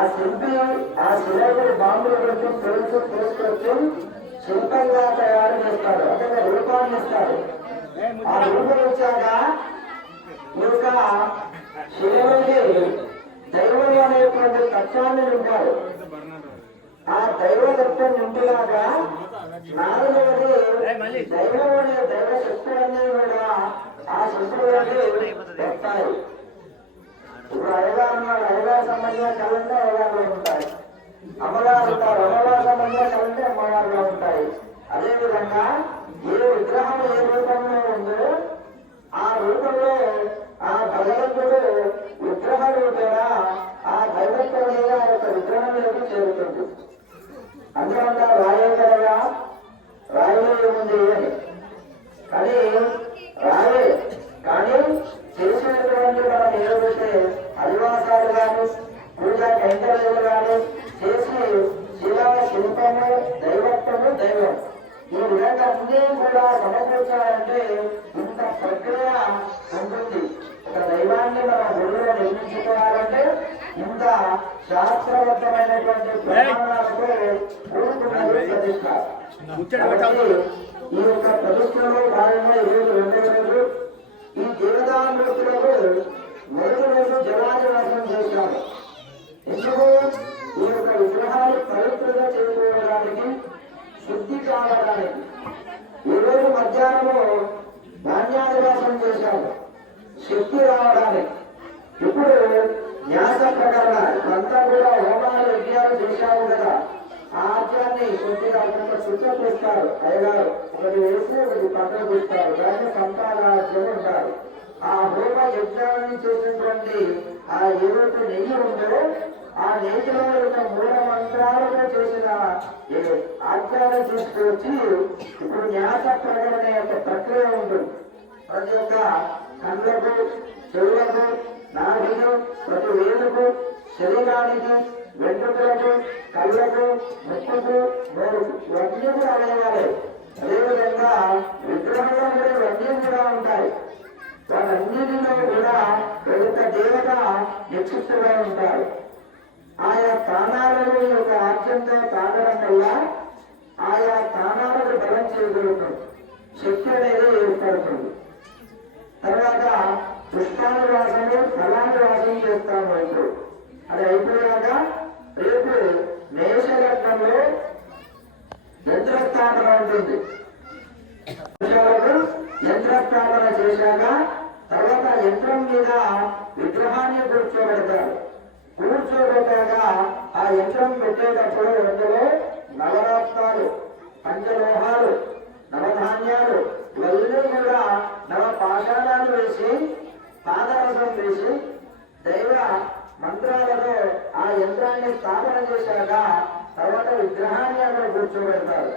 ఆ శిల్పి ఆ శిలకుడు బాంబులు పెట్టి తెలుసు తీసుకొచ్చి శిల్పంగా తయారు చేస్తాడు. అంటే రూపాన్ని ఇస్తాడు. ఆ రూపం వచ్చాక ఈ యొక్క శిలలోకి దైవం అనేటువంటి తత్వాన్ని నింపాడు. ఆ దైవ తత్వం నింపులాగా నాలుగవది దైవం అనే దైవ శక్తులన్నీ కూడా ఆ శిశువులకి వస్తాయి ఇప్పుడు అయ్యగారు ఉన్నాడు అయ్యగారు సంబంధించిన కళ్ళంటే అయ్యగారులో ఉంటాయి అమ్మగారు ఉంటారు. అమ్మగారు సంబంధించిన కళ్ళంటే అమ్మగారులో ఉంటాయి అదేవిధంగా ఏ విగ్రహం ఏ రూపంలో ఉందో ఆ రూపంలో ఆ భగవంతుడు విగ్రహ రూపేణ ఆ దైవత్వం ఆ యొక్క విగ్రహంలోకి చేరుతుంది. అందువల్ల రాయే కదగా రాయిలో ఏముంది అని. కానీ రాయే కానీ చేసినటువంటి మనం ఏదైతే అధివాసాలు కానీ పూజా కైంకర్యాలు కానీ చేసి శిలా శిల్పము దైవత్వము దైవం. ఈ విధంగా కూడా సమకూర్చాలంటే ఇంత ప్రక్రియ ఉంటుంది. ఒక దైవాన్ని మన గుడిలో నిర్మించుకోవాలంటే ఇంత శాస్త్రబద్ధమైనటువంటి ప్రమాణాలతో కూడుకున్నది ప్రతిష్ట ఈ యొక్క ప్రతిష్టలో భాగంగా ఈరోజు రెండో రోజు ఈ దేవతామూర్తులకు మొదటి రోజు జలాజవాసం చేశాము ఎందుకు ఈ యొక్క విగ్రహాలు పవిత్రంగా చేసుకోవడానికి శుద్ధి కావడానికి ఈ రోజు మధ్యాహ్నము ధాన్యాదివాసం చేశాము శక్తి రావడానికి ఇప్పుడు న్యాస ప్రకరణ అంతా కూడా హోమాలు యజ్ఞాలు చేశాము కదా ఆ ఆజ్యాన్ని కొద్దిగా కొంత శుద్ధం చేస్తారు అయ్యగారు ఒకటి వేసి ఒకటి పక్కన తీస్తారు దాన్ని సంతానాజ్యం ఉంటారు ఆ హోమ యజ్ఞాన్ని చేసినటువంటి ఆ ఏదైతే నెయ్యి ఉందో ఆ నేతిలో యొక్క మూల మంత్రాలతో చేసిన ఏ ఆజ్ఞాన్ని తీసుకొచ్చి ఇప్పుడు న్యాస ప్రకటన యొక్క ప్రక్రియ ఉంటుంది ప్రతి ఒక్క కళ్ళకు చెవులకు నాభికు ప్రతి వేలుకు శరీరానికి వెంట్రుకలకు కళ్ళకు ముక్కుకు నోరుకు ఇవన్నీ కూడా అవయవాలే అదేవిధంగా విగ్రహంలో కూడా ఇవన్నీ కూడా ఉంటాయి. వాటన్నిటిలో కూడా ఒక దేవత నిక్షిప్తుగా ఉంటారు. ఆయా స్థానాలను ఒక యొక్క తాగడం వల్ల ఆయా స్థానాలకు బలం చేయగలుగుతాడు శక్తి అనేది ఏర్పడుతుంది. తర్వాత పుష్పానువాసము ఫలానువాసం చేస్తాము ఇప్పుడు అది అయిపోయాక రేపు మేషలగ్నంలో యంత్రస్థాపన ఉంటుంది. యంత్రస్థాపన చేశాక తర్వాత యంత్రం మీద విగ్రహాన్ని కూర్చోబెడతారు. కూర్చోబెట్టాక ఆ యంత్రం పెట్టేటప్పుడు అందులో నవరత్నాలు పంచలోహాలు నవధాన్యాలు ఇవన్నీ కూడా నవ పాషాణాలు వేసి పాదరసం వేసి దైవ మంత్రాలతో ఆ యంత్రాన్ని స్థాపన చేశాక తర్వాత విగ్రహాన్ని అక్కడ కూర్చోబెడతారు.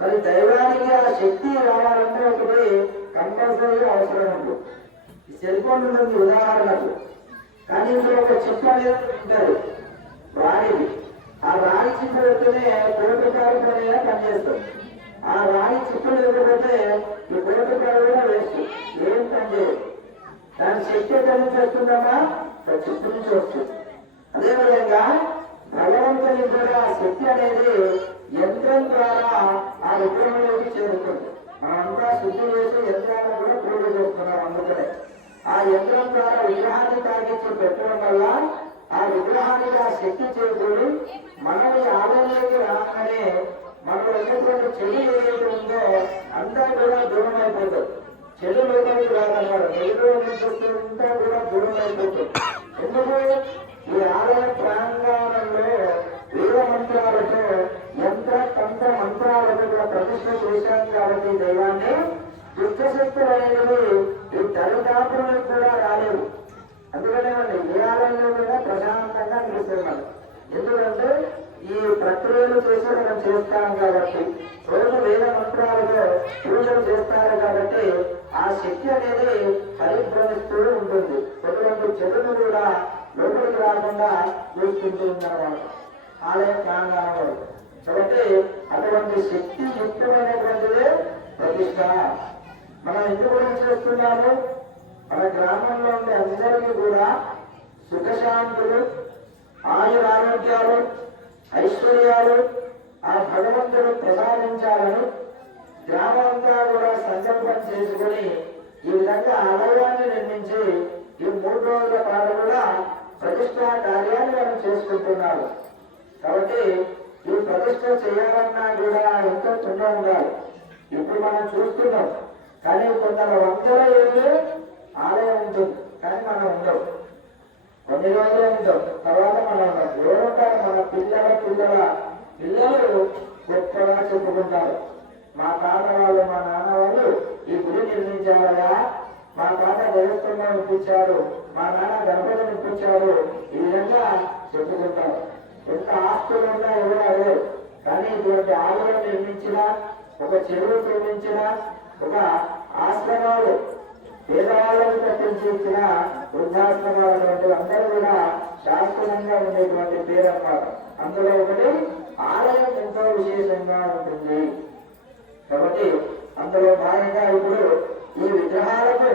మరి దైవానికి ఆ శక్తి రావాలంటే ఒకటి కంపల్సరీ అవసరం ఉంది. సెల్ఫోన్ సెల్ ఫోన్ ఉంటుంది ఉదాహరణకు కానీ ఇందులో ఒక చిప్ అనేది రాణిది. ఆ రాణి చిప్పు పెడితేనే కోటకారు పనిగా పనిచేస్తుంది ఆ రాణి చిప్పు లేకపోతే ఈ కోటకారు కూడా వేస్ట్. ఏం పనిచేయదు దాని శక్తి ఎక్కడి నుంచి వస్తుందమ్మా? ఆ చిప్పు నుంచి వస్తుంది. అదేవిధంగా భగవంతుని కూడా ఆ శక్తి అనేది యంత్రం ద్వారా ఆ విగ్రహంలోకి చేరుతుంది. మనమంతా శుద్ధి చేసి యంత్రాలను కూడా పూజ చేస్తున్నాం అందుకనే. ఆ యంత్రం ద్వారా విగ్రహాన్ని తాగించి పెట్టడం వల్ల ఆ విగ్రహానికి ఆ శక్తి చేకూడి మనల్ని ఆలయంలోకి రాగానే మనలో ఉన్నటువంటి చెడు ఏదైతే ఉందో అంతా కూడా దూరం అయిపోతుంది చెడు లోకానికి రాదన్నారు చెడు అంతా కూడా దూరం అయిపోతుంది ఎందుకు? ఈ ఆలయ ప్రాంగణంలో వేద మంత్రాలతో యంత్ర తంత్ర మంత్రాలతో కూడా ప్రతిష్ట చేశాం కాబట్టి దైవాన్ని దుష్టశక్తులు అనేవి ఈ దరిదాపులకు కూడా రాలేవు. అందుకనే అండి ఏ ఆలయంలో కూడా ప్రశాంతంగా నిలుస్తున్నాం ఎందుకంటే ఈ ప్రక్రియలు చేసి మనం చేస్తాం కాబట్టి రోజు వేద మంత్రాలతో పూజలు చేస్తారు కాబట్టి ఆ శక్తి అనేది పరిభ్రమిస్తూ ఉంటుంది. ఎటువంటి చెడును కూడా లోపలికి రాకుండా చూసుకుంటూ ఉందన్నమాట ఆలయ ప్రాంగణంలో. కాబట్టి అటువంటి శక్తి యుక్తమైనటువంటిదే ప్రతిష్ట. మనం ఎందుకు గురించి చెప్తున్నాము మన గ్రామంలో ఉండే అందరికీ కూడా సుఖశాంతులు ఆయురారోగ్యాలు ఐశ్వర్యాలు ఆ భగవంతుడు ప్రసాదించాలని గ్రామంతా కూడా సంకల్పం చేసుకుని ఈ విధంగా ఆలయాన్ని నిర్మించి ఈ మూడు రోజుల పాటు కూడా ప్రతిష్టా కార్యాన్ని మనం చేసుకుంటున్నారు. కాబట్టి ఈ ప్రతిష్ట చేయాలన్నా కూడా ఎంతో పుణ్యం ఉండాలి. ఇప్పుడు మనం చూస్తున్నాం. కానీ కొందరు వందల ఏళ్ళు ఆలయం ఉంటుంది కానీ మనం ఉండవు. కొన్ని రోజులే ఉంటాం. తర్వాత మనం ఎవరుంటారు మన పిల్లల పిల్లల పిల్లలు గొప్పగా చెప్పుకుంటారు. మా తాత వాళ్ళు మా నాన్న వాళ్ళు ఈ గుడి నిర్మించారయా మా తాత దేవస్థానం ఇప్పించారు మా నాన్న గణపతి ఇప్పించారు ఈ విధంగా చెప్పుకుంటారు. ఎంత ఆస్తులు ఉన్నా ఎవరు కానీ ఇటువంటి ఆలయం నిర్మించిన ఒక చెరువు నిర్మించిన ఒక ఆశ్రమాలు పేదవాళ్ళని కట్టించి ఇచ్చిన వృద్ధాశ్రమాలు వంటి అందరూ కూడా శాశ్వతంగా ఉండేటువంటి పేరు అన్నమాట అందులో ఒకటి ఆలయం ఎంతో విశేషంగా ఉంటుంది. కాబట్టి అందులో భాగంగా ఇప్పుడు ఈ విగ్రహాలకు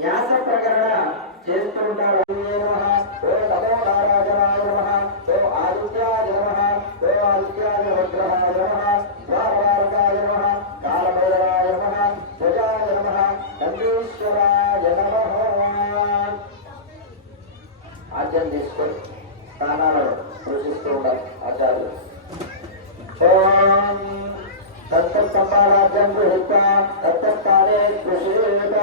న్యాస ప్రకరణ చేస్తూ ఉంటారు. ఓ ఆదిత్యాయ ఓ ఆదిత్యాయ వజ్రహాయ నమః ద్వారపాలకాయ నమః కాలభైరవాయ నమః ధ్వజాయ నమః నందీశ్వరాయ నమః ఆజ్ఞం తీసుకొని స్థానాలను సూచిస్తూ ఉండాలి ఆచార్యులు. ఓం తత్సంపారాజ్యం గృహీత్వా తత్స్థానే కృషేత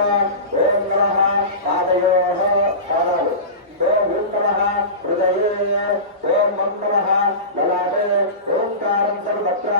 ఓం నమః పాదయోః పాదాలు. ఓం ఓం నమః హృదయే ఓం మం నమః లలాటే. ఓంకారం సర్వత్ర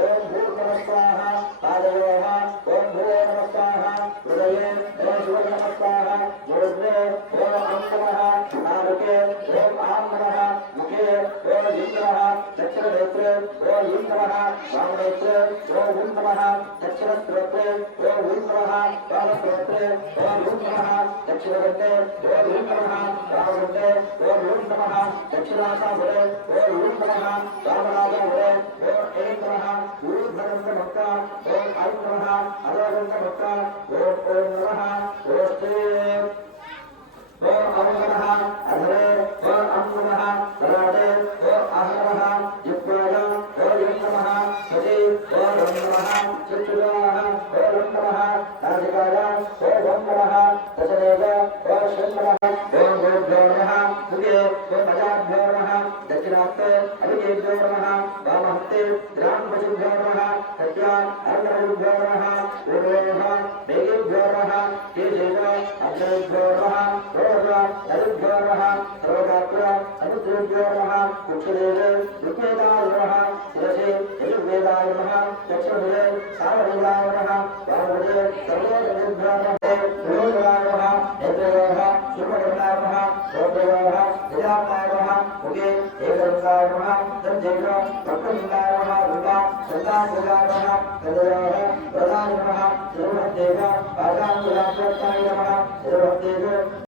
ఓం భూర్నమః స్వాహ పాదయోః ఓం భూయో నమః స్వాహ హృదయే ఓం శివ నమః స్వాహ మూర్ధ్నే ఓం అం నమః నాలుకే ఓం ఆం నమః ముఖే ఓం ఇం నమః దక్షిణనేత్రే ఓం ఇం నమః వామనేత్రే ఓం ఇం నమః దక్షిణశ్రోత్రే ఓం ఇం నమః వామశ్రోత్రే ఓం ఇం నమః దక్షిణగంటే ఓం ఇం నమః వామగంటే ఓం ఇం నమః దక్షిణాసాముడే ఓం ఇం నమః వామనాథముడే ఓం నాసికాయ ఓం రం నమః దశనేజ ఓం శం నమః ఓం గోభ్యో నమః ముఖే ఓం మజాభ్యో నమః దక్షిణాస్తే అభిజేభ్యో నమః వామహస్తే గ్రామపశుభ్యో నమః సత్యాం అరంగభ్యో నమః పూర్వోః మేఘేభ్యో నమః కేశేన तरुभ्यो नः सर्वदात्र अनुद्रुभ्यो नमः कुक्षदेवे ऋग्वेदाय नमः शिरसे यजुर्वेदाय नमः चक्षुभुजे सामवेदाय नमः वामभुजे सर्वोदभ्यो नमः गुरुदेवाय नमः नेत्रेयो नमः शुभकर्णाय नमः गोप्रेयो नमः गजात्माय नमः मुगे एकदन्ताय नमः दन्तेन भक्तमन्दाय नमः रूपा श्रद्धासुजाय नमः हृदयो प्रदाय नमः सर्वभक्तेन पादां सुजाप्रत्याय नमः सर्वभक्तेन